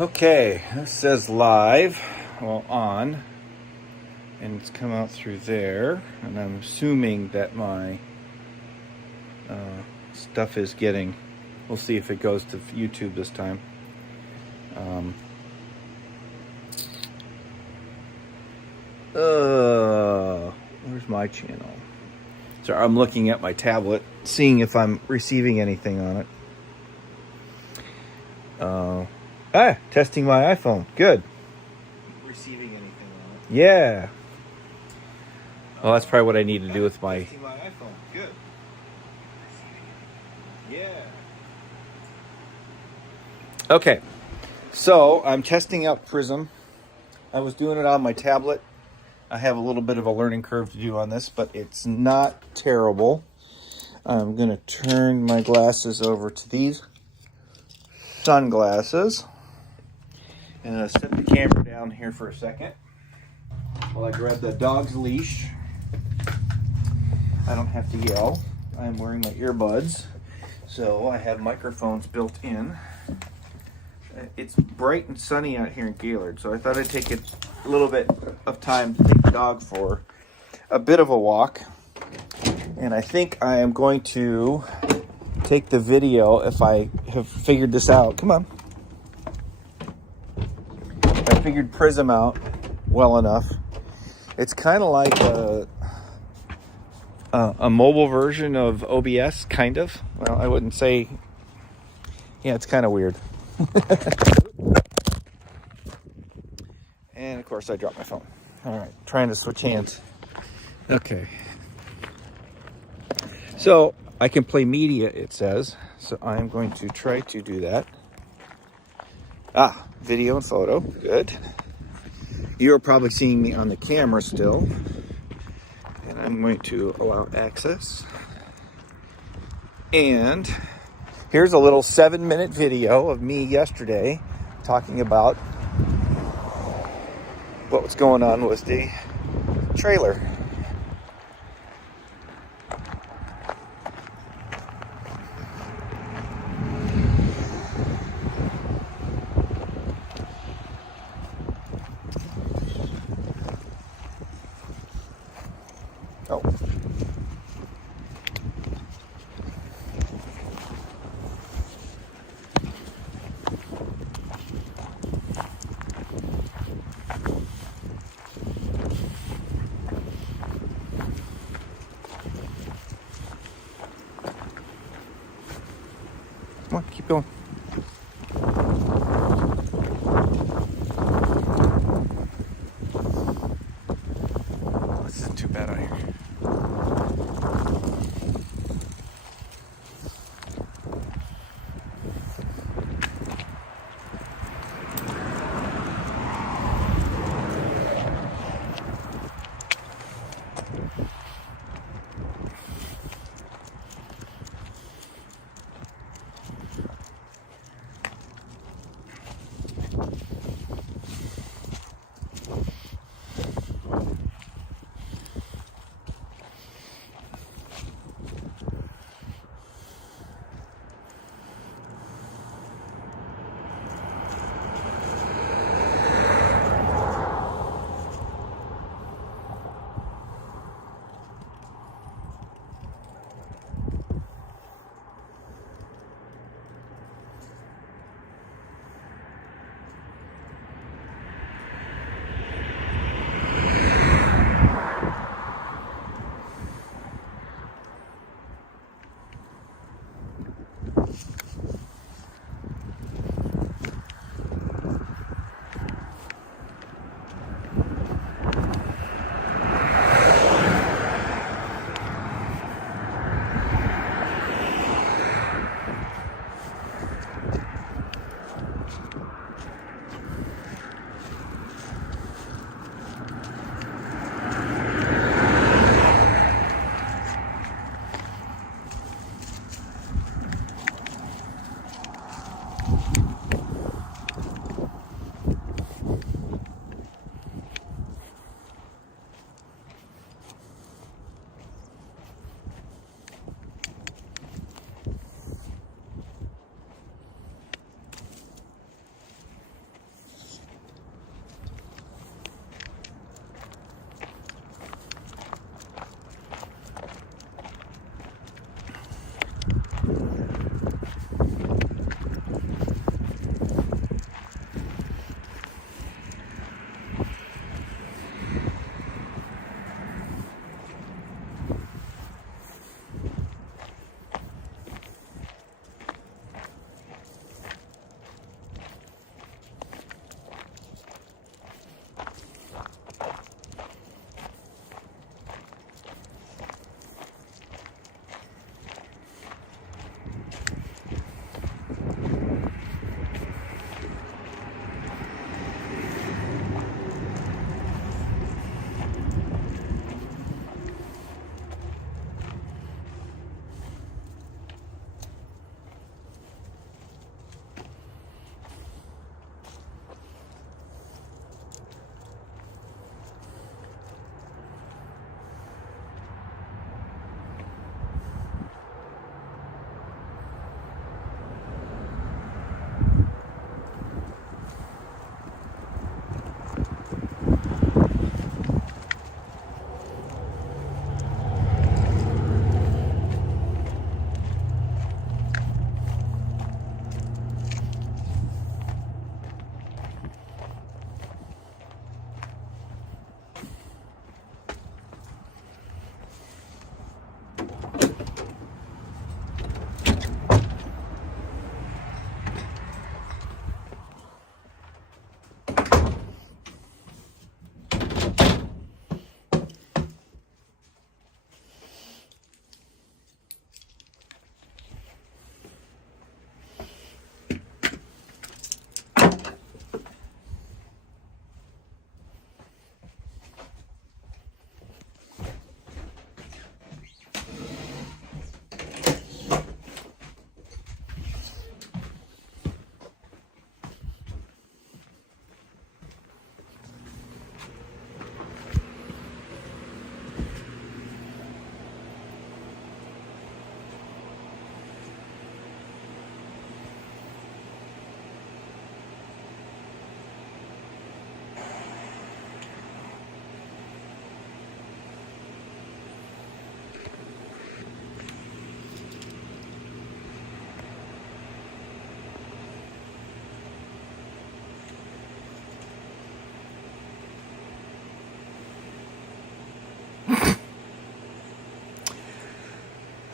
Okay, this says live, well on, and it's come out through there, and I'm assuming that my stuff is getting, we'll see if it goes to YouTube this time. Where's my channel? So I'm looking at my tablet, seeing if I'm receiving anything on it. Testing my iPhone. Good. Receiving anything on it? Yeah. Well, that's probably what I need to do with my... Testing my iPhone. Good. Yeah. Okay. So, I'm testing out Prism. I was doing it on my tablet. I have a little bit of a learning curve to do on this, but it's not terrible. I'm going to turn my glasses over to these sunglasses. And set the camera down here for a second while I grab the dog's leash. I don't have to yell. I'm wearing my earbuds, so I have microphones built in. It's bright and sunny out here in Gaylord, so I thought I'd take a little bit of time to take the dog for a bit of a walk. And I think I am going to take the video if I have figured this out. Come on. I figured Prism out well enough. It's kind of like a mobile version of OBS, kind of. Well, I wouldn't say. Yeah, it's kind of weird. And of course, I dropped my phone. All right, trying to switch hands. Okay. So I can play media, it says. So I'm going to try to do that. Video and photo. Good. You're probably seeing me on the camera still. And I'm going to allow access. And here's a little 7-minute video of me yesterday talking about what was going on with the trailer. Oh. Come on, keep going. Oh, this isn't too bad out here.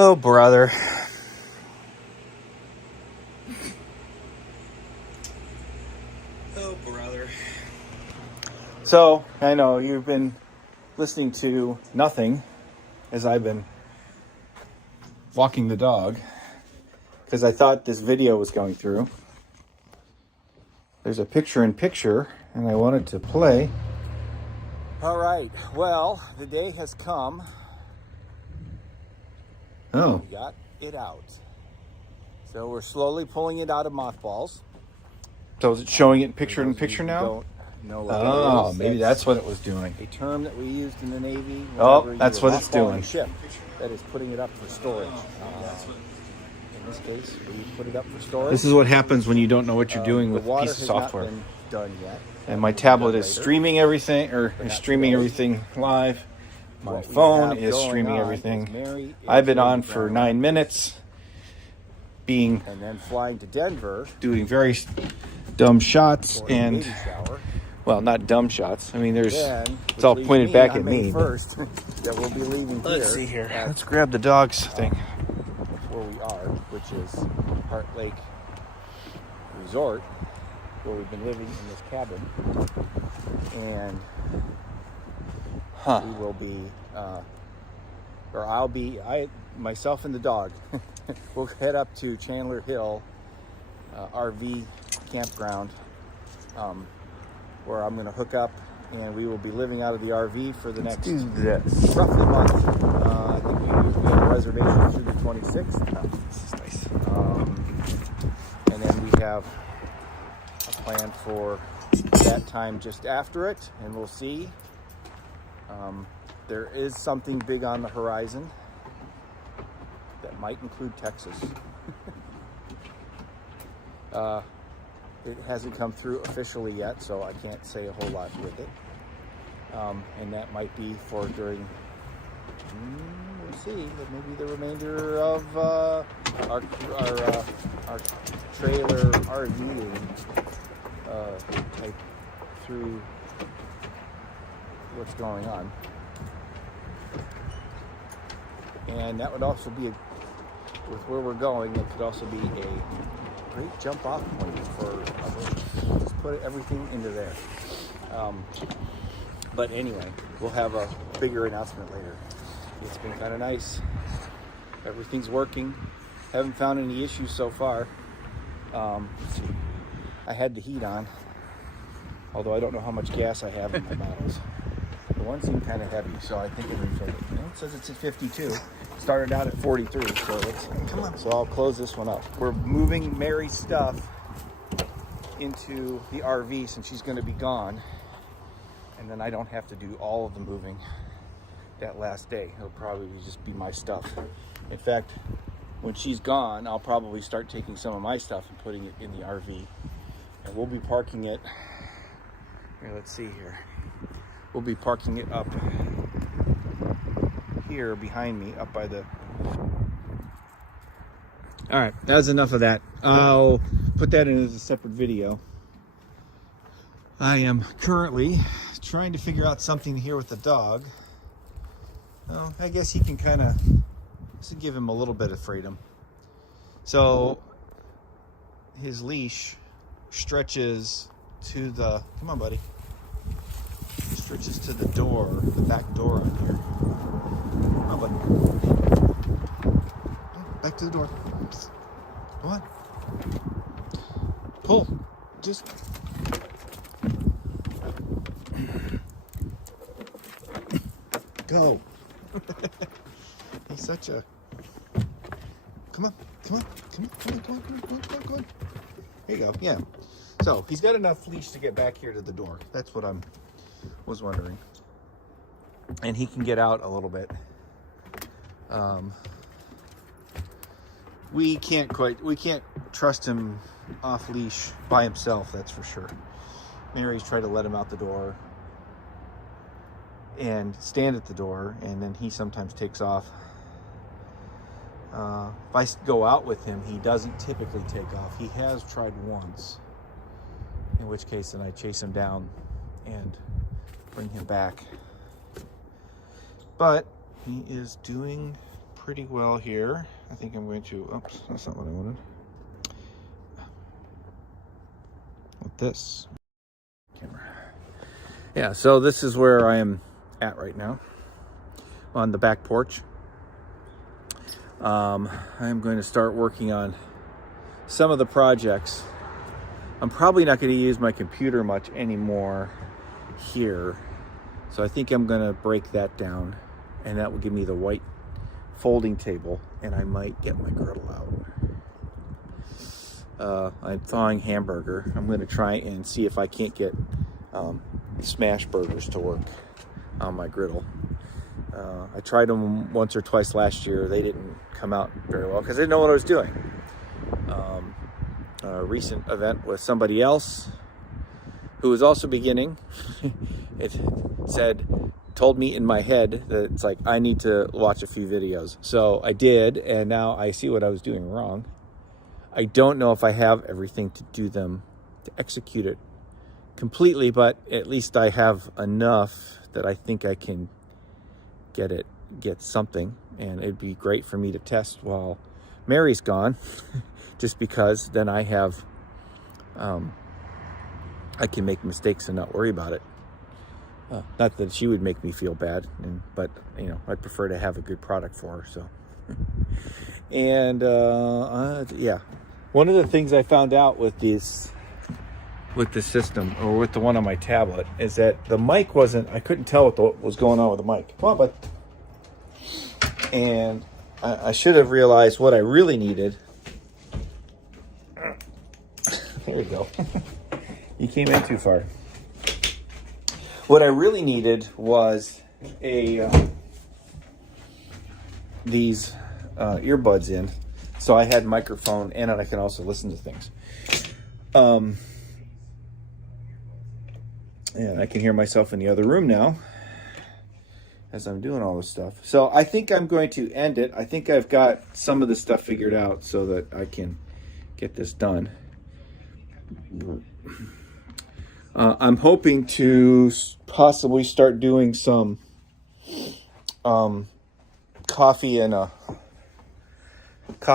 Oh, brother. Oh, brother. So, I know you've been listening to nothing as I've been walking the dog because I thought this video was going through. There's a picture-in-picture, and I wanted to play. All right. Well, the day has come. Oh. We got it out. So we're slowly pulling it out of mothballs. So is it showing it picture-in-picture now? Oh, maybe that's what it was doing. A term that we used in the Navy. Oh, that's what it's doing. Ship that is putting it up for storage. In this case, we put it up for storage. This is what happens when you don't know what you're doing with a piece of software. Not been done yet. And my tablet is streaming everything, everything live. My phone is streaming everything. I've been on for 9 minutes, and then flying to Denver, doing very dumb shots and. Well, not dumb shots. I mean, it's all pointed back at me. First, that we'll be leaving. Let's see here. Let's grab the dog's thing. Where we are, which is Heart Lake Resort, where we've been living in this cabin, and we will be, myself and the dog, we'll head up to Chandler Hill RV campground. Where I'm going to hook up, and we will be living out of the RV for the next roughly month. I think we have a reservation through the 26th. This is nice. And then we have a plan for that time just after it, and we'll see. There is something big on the horizon that might include Texas. It hasn't come through officially yet, so I can't say a whole lot with it. And that might be for during, we'll see, maybe the remainder of our trailer RV type through what's going on. And that would also be, with where we're going, it could also be a great jump off point for just put everything into there. But anyway, we'll have a bigger announcement later. It's been kind of nice. Everything's working. Haven't found any issues so far. I had the heat on, although I don't know how much gas I have in my bottles. The one seemed kind of heavy, so I think it refilled it. It says it's at 52. Started out at 43, so come on. So I'll close this one up. We're moving Mary's stuff into the RV since she's going to be gone, and then I don't have to do all of the moving that last day. It'll probably just be my stuff. In fact, when she's gone, I'll probably start taking some of my stuff and putting it in the RV, and we'll be parking it. Here, let's see here. We'll be parking it up here behind me, up by the. All right, that's enough of that. I'll put that in as a separate video. I am currently trying to figure out something here with the dog. Well, I guess he can kind of give him a little bit of freedom. So his leash stretches to the. Come on, buddy. Stretches to the door, the back door on here. Oh, but back to the door. Go on. Pull. Just. Go. He's such a. Come on. Go on. There you go. Yeah. So he's got enough leash to get back here to the door. That's what was wondering. And he can get out a little bit. We can't trust him off leash by himself, that's for sure. Mary's tried to let him out the door and stand at the door, and then he sometimes takes off. If I go out with him, he doesn't typically take off. He has tried once, in which case then I chase him down and bring him back. But he is doing pretty well here. I think I'm going to, oops, that's not what I wanted. With this camera. Yeah, so this is where I am at right now, on the back porch. I'm going to start working on some of the projects. I'm probably not going to use my computer much anymore here. So I think I'm going to break that down, and that will give me the white folding table, and I might get my griddle out. I'm thawing hamburger. I'm going to try and see if I can't get smash burgers to work on my griddle. I tried them once or twice last year. They didn't come out very well because I didn't know what I was doing. A recent event with somebody else who was also beginning, it told me in my head that it's like, I need to watch a few videos. So I did, and now I see what I was doing wrong. I don't know if I have everything to do them, to execute it completely, but at least I have enough that I think I can get something, and it'd be great for me to test while Mary's gone, just because then I have, I can make mistakes and not worry about it. Not that she would make me feel bad, but you know, I'd prefer to have a good product for her. So, and yeah, one of the things I found out with this system, or with the one on my tablet, is that the mic wasn't. I couldn't tell what was going on with the mic. Come on, bud. And I should have realized what I really needed. There you go. You came in too far. What I really needed was these earbuds in, so I had microphone and I can also listen to things. And I can hear myself in the other room now as I'm doing all this stuff. So I think I'm going to end it. I think I've got some of the stuff figured out so that I can get this done. I'm hoping to possibly start doing some coffee and a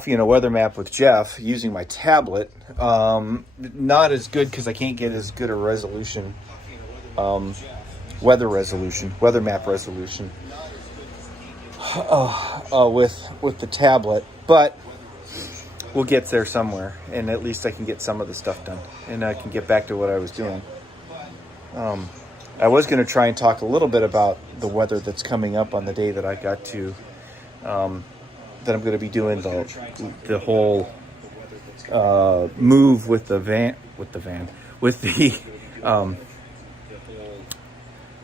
weather map with Jeff using my tablet. Not as good because I can't get as good a resolution, weather map resolution with the tablet, but we'll get there somewhere, and at least I can get some of the stuff done, and I can get back to what I was doing. I was going to try and talk a little bit about the weather that's coming up on the day that I got to, that I'm going to be doing the whole move with the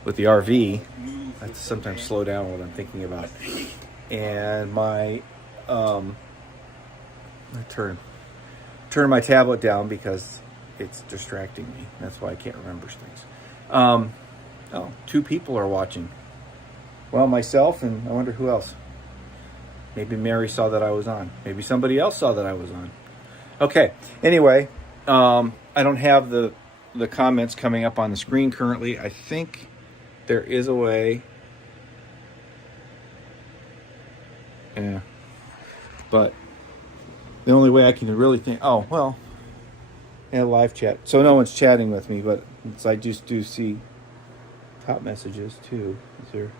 RV. I have to sometimes slow down what I'm thinking about. And my I turn my tablet down because it's distracting me. That's why I can't remember things. Oh, 2 people are watching. Well, myself, and I wonder who else. Maybe Mary saw that I was on. Maybe somebody else saw that I was on. Okay. Anyway, I don't have the comments coming up on the screen currently. I think there is a way. Yeah. But the only way I can really think, oh, well, yeah, live chat. So no one's chatting with me, but I just do see top messages too. Is there,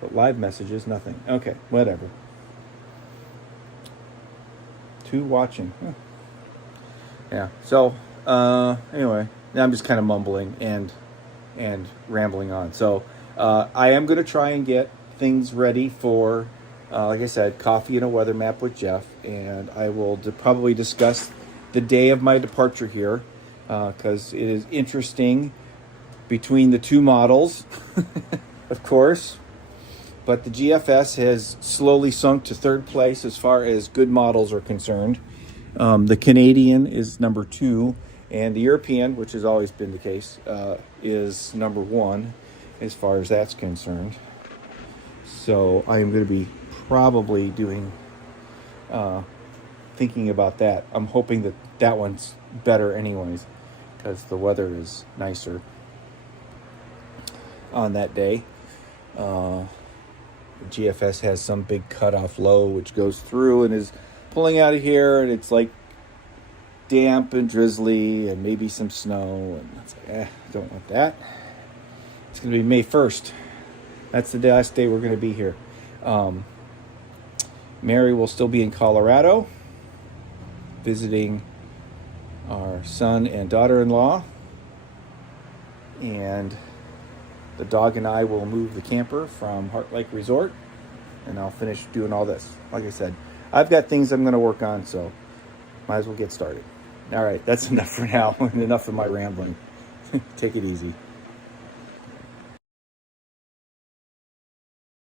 but live messages, nothing. Okay, whatever. 2 watching. Huh. Yeah. So anyway, I'm just kind of mumbling and rambling on. So I am going to try and get things ready for, like I said, coffee and a weather map with Jeff, and I will probably discuss the day of my departure here, because it is interesting between the 2 models, of course. But the GFS has slowly sunk to 3rd place as far as good models are concerned. The Canadian is number 2, and the European, which has always been the case, is number 1 as far as that's concerned. So I am going to be probably doing, thinking about that. I'm hoping that one's better anyways, because the weather is nicer on that day. GFS has some big cutoff low which goes through and is pulling out of here, and it's like damp and drizzly and maybe some snow, and it's like, don't want that. It's going to be May 1st. That's the last day we're going to be here. Mary will still be in Colorado visiting our son and daughter-in-law, and the dog and I will move the camper from Heart Lake Resort, and I'll finish doing all this. Like I said, I've got things I'm going to work on, so might as well get started. All right, that's enough for now, and enough of my rambling. Take it easy.